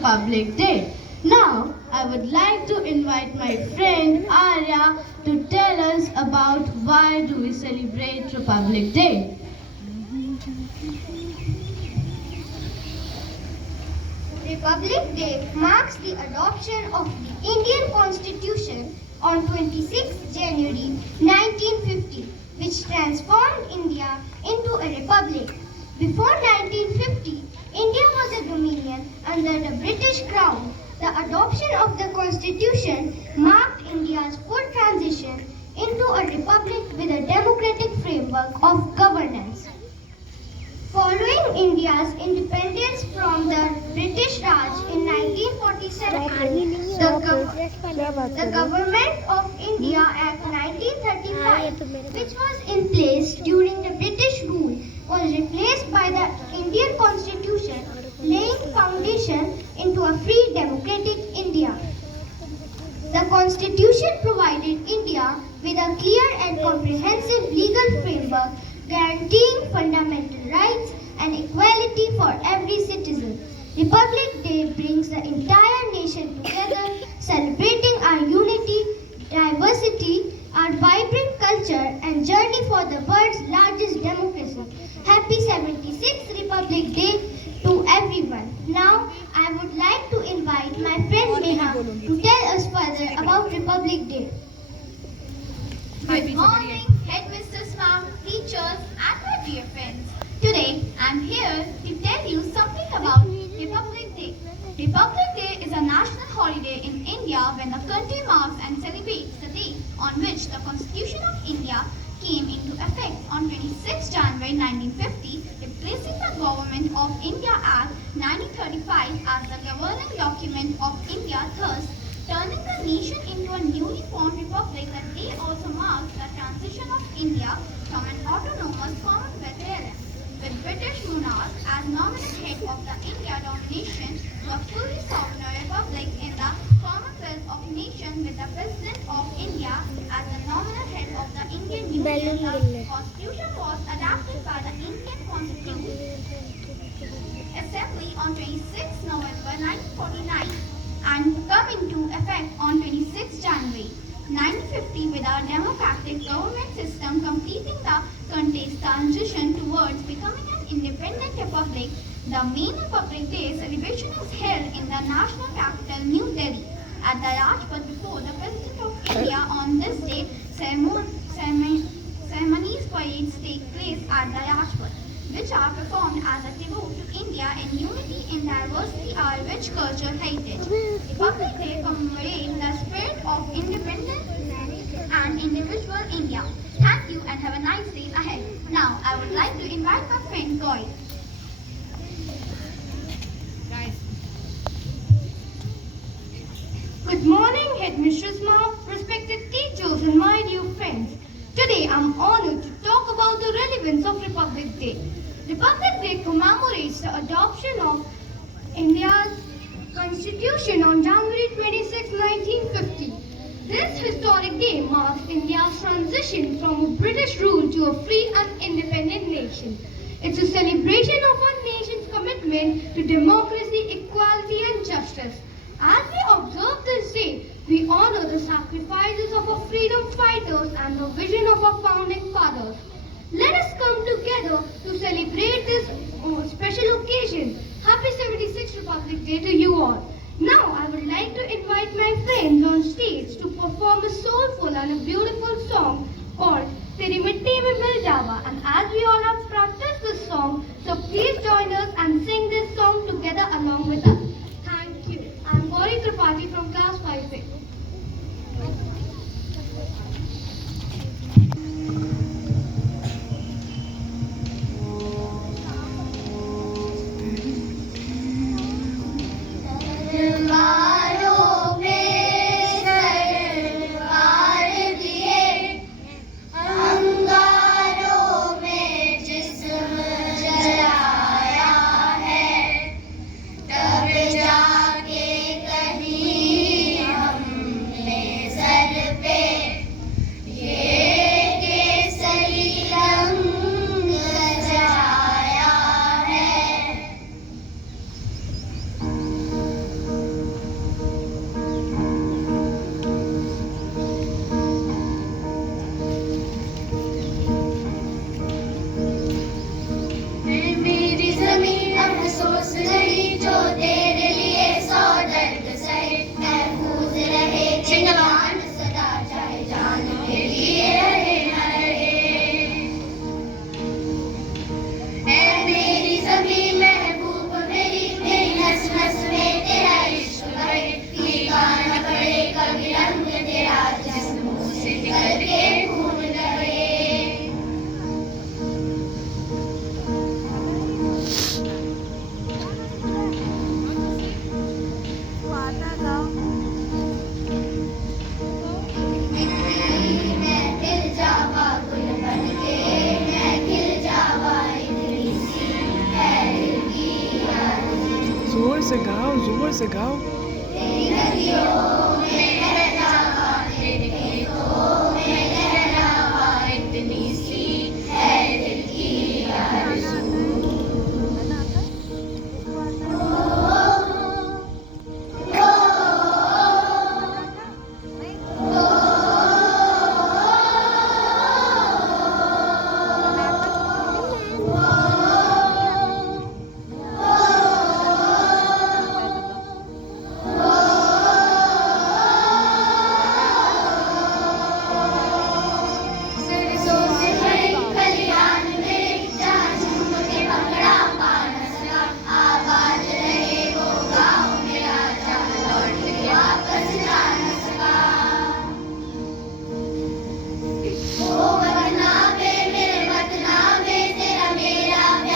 Republic Day. Now, I would like to invite my friend Arya to tell us about why do we celebrate Republic Day. Republic Day marks the adoption of the Indian Constitution on 26 January 1950, which transformed India into a republic. Before 1950, India was a dominion under the British Crown. The adoption of the Constitution marked India's full transition into a republic with a democratic framework of governance. Following India's independence from the British Raj in 1947, the Government of India Act 1935, which was in place during the British rule, was replaced by the Indian Constitution, laying foundation into a free democratic India. The Constitution provided India with a clear and comprehensive legal framework guaranteeing fundamental rights and equality for every citizen. Republic Day brings the entire nation together, celebrating our unity, diversity, our vibrant culture, and journey for the world's largest democracy. Happy 76th Republic Day to everyone. Now, I would like to invite my friend Neha to tell us further about Republic Day. Good morning, headmistress ma'am, teachers, and my dear friends. Today, I'm here to tell you something about Republic Day. Republic Day is a national holiday in India when the country marks and celebrates the day on which the Constitution of India came into effect on 26 January 1950, replacing the Government of India Act 1935 as the governing document of India, thus turning the nation into a newly formed republic. The day also marks the transition of India from an autonomous Commonwealth realm, with British monarch as nominal head of the India domination, to a fully sovereign republic in the Commonwealth of Nations, with the President of India as the nominal head of the Indian Union. The Constitution was adopted by the Indian Constitutional Assembly on 26 November 1949 and come into effect on 26 January 1950 with our democratic government system completing the country's transition towards becoming an independent republic. The main Republic Day celebration is held in the national capital New Delhi at the Rajpath before the President of India. On this day, ceremonies parades take place at the Rajpath, which are performed as a tribute to India in unity in diversity, our rich cultural heritage. Republic Day commemorates the spirit of independence and individual India. Thank you and have a nice day ahead. Now, I would like to invite my friend Goy. Good morning, Headmistress Ma'am, respected teachers and my dear friends. Today I'm honored to talk about the relevance of Republic Day. Republic Day commemorates the adoption of India's Constitution on January 26, 1950. This historic day marks India's transition from a British rule to a free and independent nation. It's a celebration of our nation's commitment to democracy, equality and justice. As we observe this day, we honor the sacrifices of our freedom fighters and the vision of our founding fathers. Let us come together to celebrate this special occasion. Happy 76th Republic Day to you all. Now I would like to invite my friends on stage to perform a soulful and a beautiful song called Teri Mitti Mein Mil Jawa. And as we all have practiced this song, so please join us and sing this song together along with us. Thank you. I'm Gauri Tripathi from class 5A. जोर से गाओ।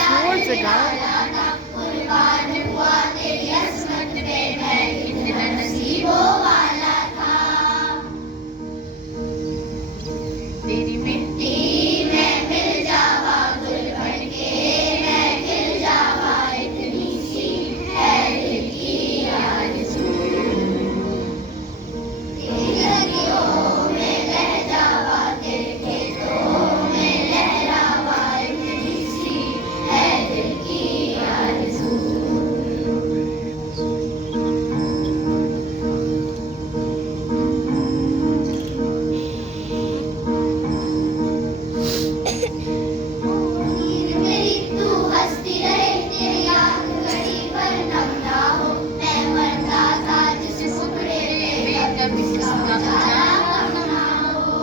जोर से गाओ। तेरी मिट्टी में मिल जावा गुल बनके मैं खिल जावा इतनी सी है दिल की आरज़ू। तेरी नदियों में बह जावा तेरे खेतों में लहरावा इतनी सी है दिल की आरज़ू। नीर मेरी तू हंसती रहे तेरी याद घड़ी पर नम ना हो मैं मरता था जिस मुखड़े पे कभी किसका गम ना हो।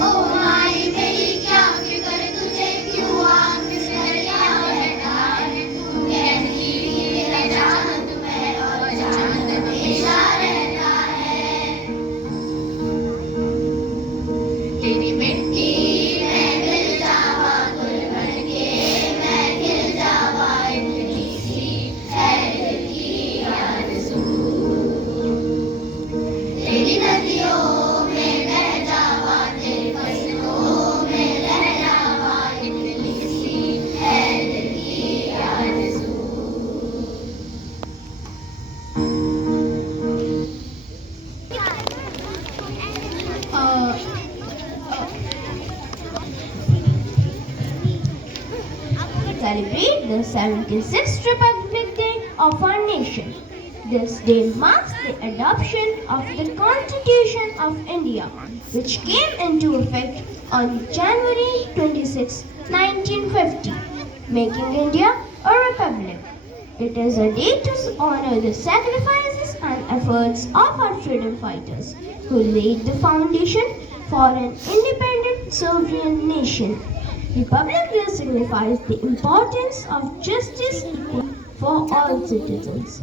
ओ माई मेरी क्या फिक्र तुझे क्यों आंख से दरिया बहता है तू कहती है चांद मैं और चांद हमेशा रहता है। तेरी मिट्टी में मिल जावा गुल बनके मैं खिल जावा इतनी सी है दिल की आरज़ू। तेरी नदियों में बह जावा तेरी फसलों में लहरावा इतनी सी है दिल की आरज़ू। Celebrate the 76th Republic Day of our nation. This day marks the adoption of the Constitution of India, which came into effect on January 26, 1950, making India a republic. It is a day to honor the sacrifices and efforts of our freedom fighters who laid the foundation for an independent sovereign nation. Republic Day signifies the importance of justice for all citizens.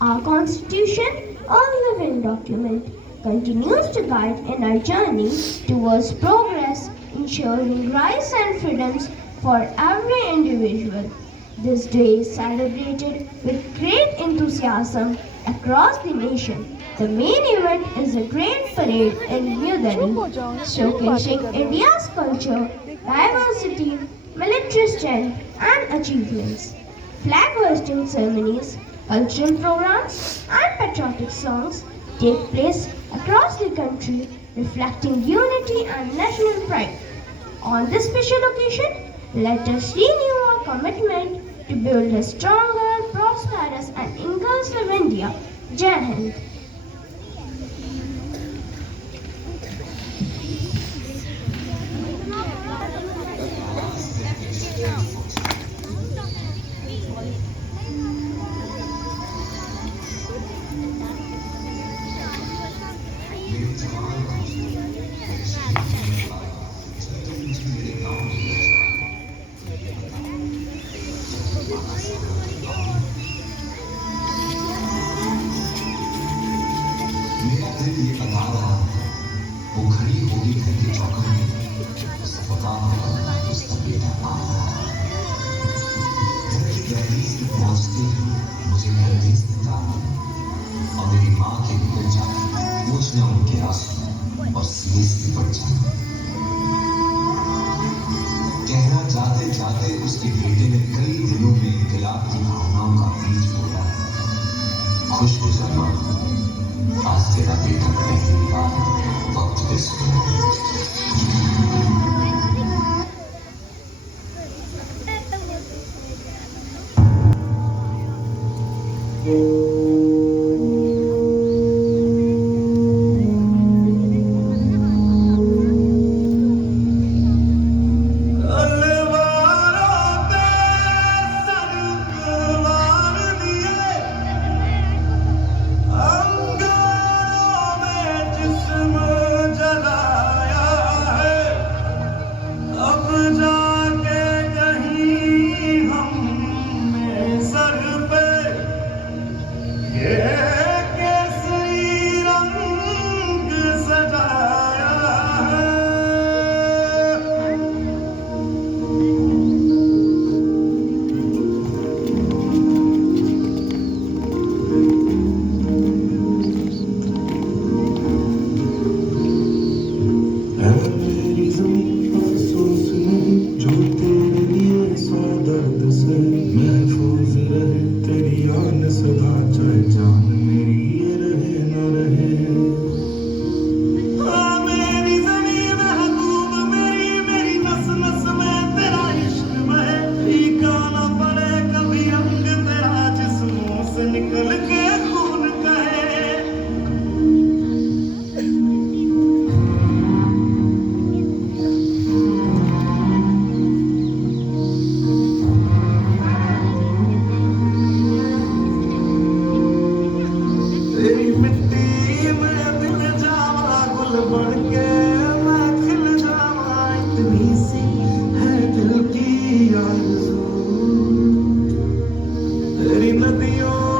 Our Constitution, a living document, continues to guide in our journey towards progress, ensuring rights and freedoms for every individual. This day is celebrated with great enthusiasm across the nation. The main event is a great parade in New Delhi, showcasing India's culture, diversity, military strength, and achievements. Flag hoisting ceremonies, cultural programs, and patriotic songs take place across the country, reflecting unity and national pride. On this special occasion, let us renew our commitment to build a stronger, prosperous, and inclusive India. Jai Hind. मेरा दिल ये बता रहा वो खड़ी होगी घर के चौखट में उसका पता उसका बेटा आ रहा घर की दहलीज पे पहुंचते ही मुझे दहलीज दिखता और मेरी माँ के निकल जाती पूछना उनके आंसू और सीने से पड़ जाती कहना जाते जाते उसके बेटे ने कई दिनों में इनकलाब प्यार की भावनाओं का बीज बोया है। खुश गुजर मां, आज तेरा बेटा पहली बार वक्त पे सोया। तेरी नदियों